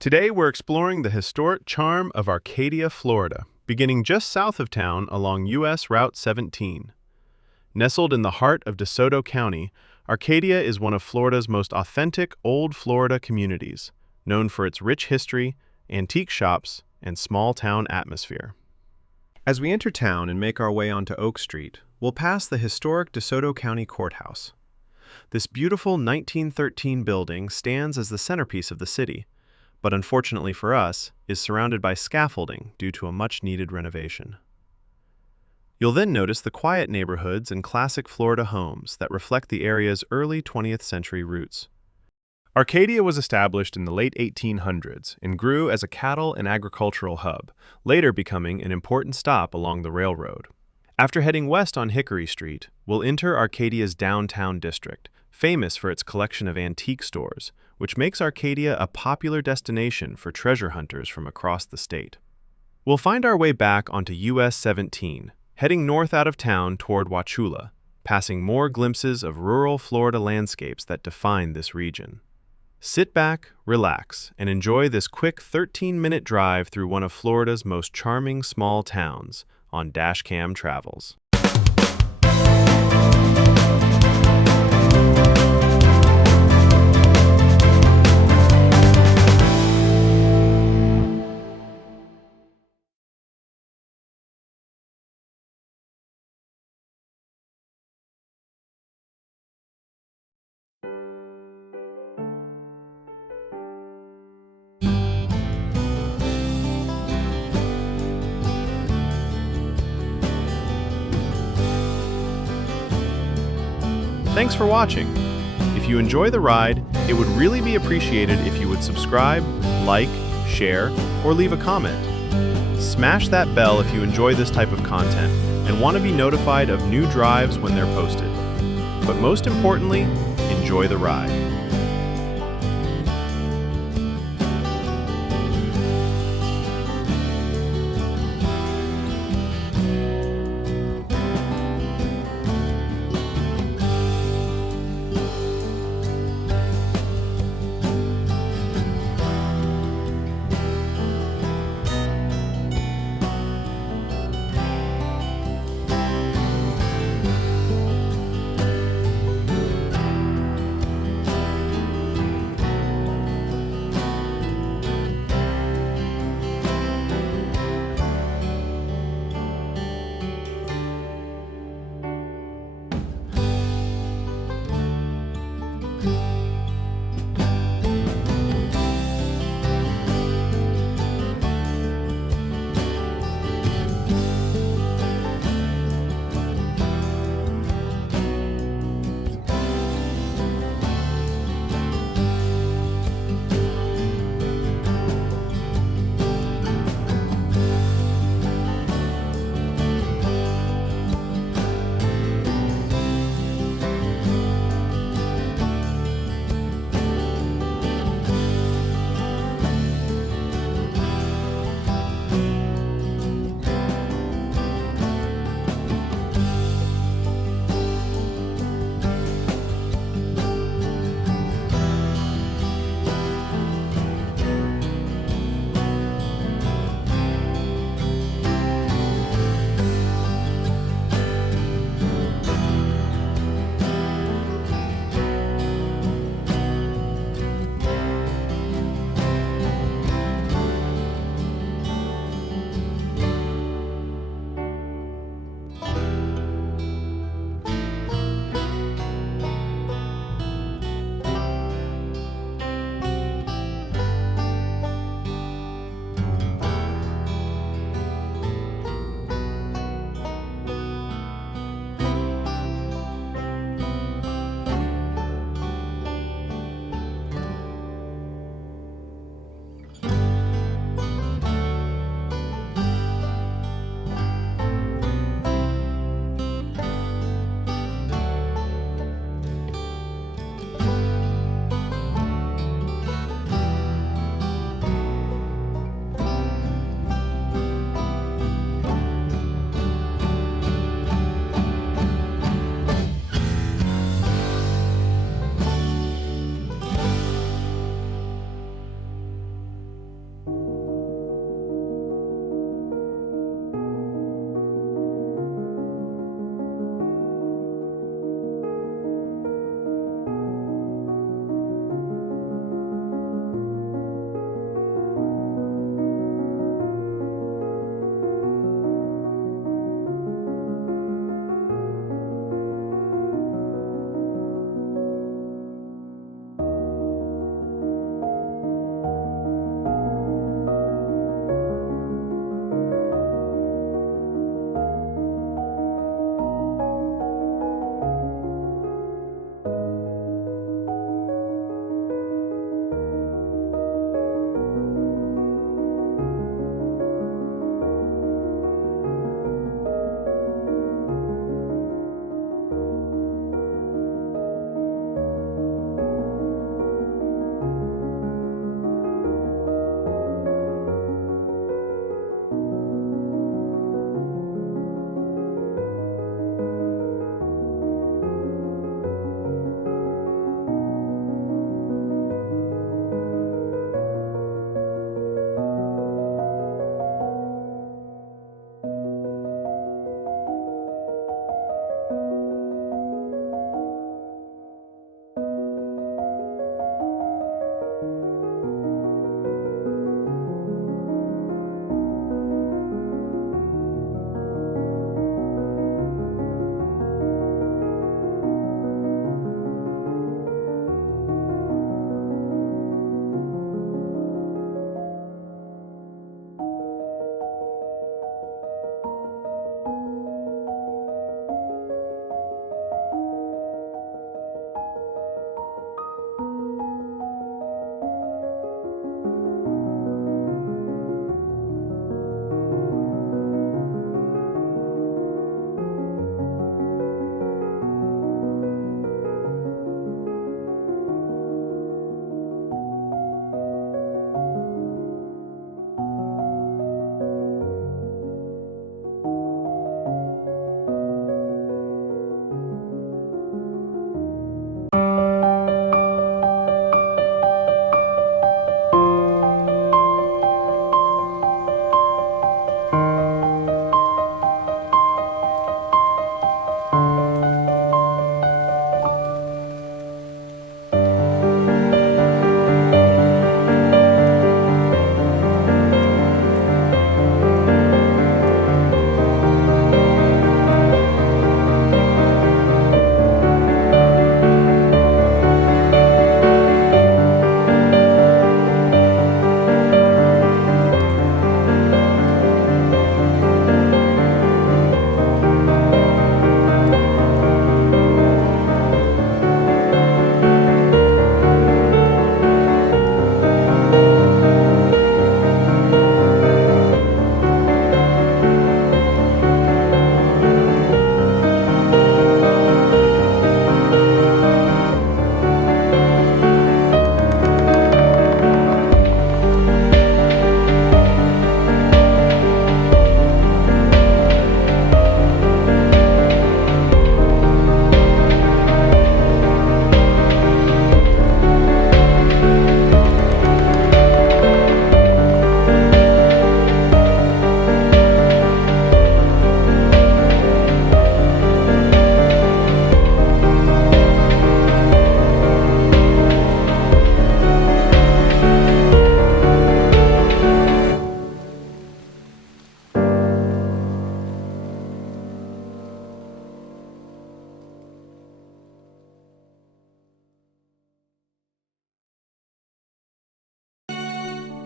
Today we're exploring the historic charm of Arcadia, Florida, beginning just south of town along U.S. Route 17. Nestled in the heart of DeSoto County, Arcadia is one of Florida's most authentic Old Florida communities, known for its rich history, antique shops, and small-town atmosphere. As we enter town and make our way onto Oak Street, we'll pass the historic DeSoto County Courthouse. This beautiful 1913 building stands as the centerpiece of the city, but unfortunately for us, is surrounded by scaffolding due to a much-needed renovation. You'll then notice the quiet neighborhoods and classic Florida homes that reflect the area's early 20th century roots. Arcadia was established in the late 1800s and grew as a cattle and agricultural hub, later becoming an important stop along the railroad. After heading west on Hickory Street, we'll enter Arcadia's downtown district, famous for its collection of antique stores, which makes Arcadia a popular destination for treasure hunters from across the state. We'll find our way back onto US 17, heading north out of town toward Wauchula, passing more glimpses of rural Florida landscapes that define this region. Sit back, relax, and enjoy this quick 13-minute drive through one of Florida's most charming small towns on Dashcam Travels. Thanks for watching. If you enjoy the ride, it would really be appreciated if you would subscribe, like, share, or leave a comment. Smash that bell if you enjoy this type of content and want to be notified of new drives when they're posted. But most importantly, enjoy the ride.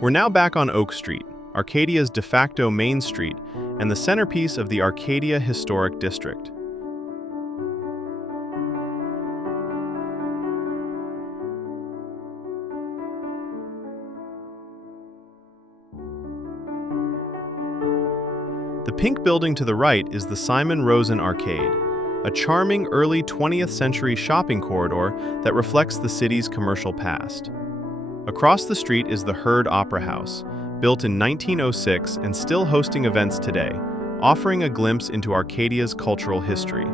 We're now back on Oak Street, Arcadia's de facto main street and the centerpiece of the Arcadia Historic District. The pink building to the right is the Simon Rosen Arcade, a charming early 20th century shopping corridor that reflects the city's commercial past. Across the street is the Heard Opera House, built in 1906 and still hosting events today, offering a glimpse into Arcadia's cultural history.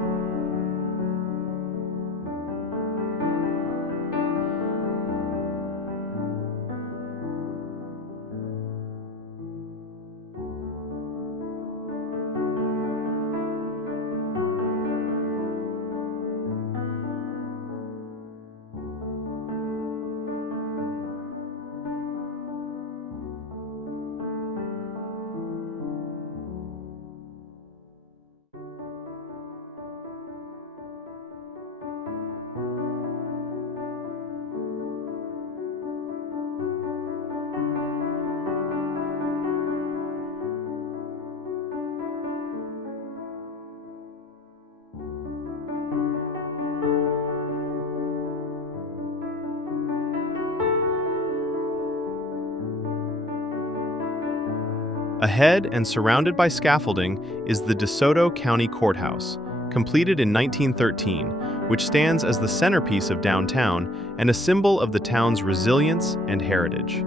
Ahead and surrounded by scaffolding is the DeSoto County Courthouse, completed in 1913, which stands as the centerpiece of downtown and a symbol of the town's resilience and heritage.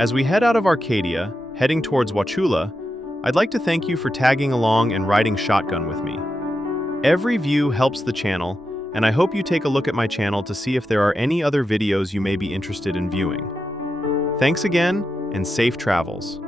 As we head out of Arcadia, heading towards Wauchula, I'd like to thank you for tagging along and riding shotgun with me. Every view helps the channel, and I hope you take a look at my channel to see if there are any other videos you may be interested in viewing. Thanks again, and safe travels.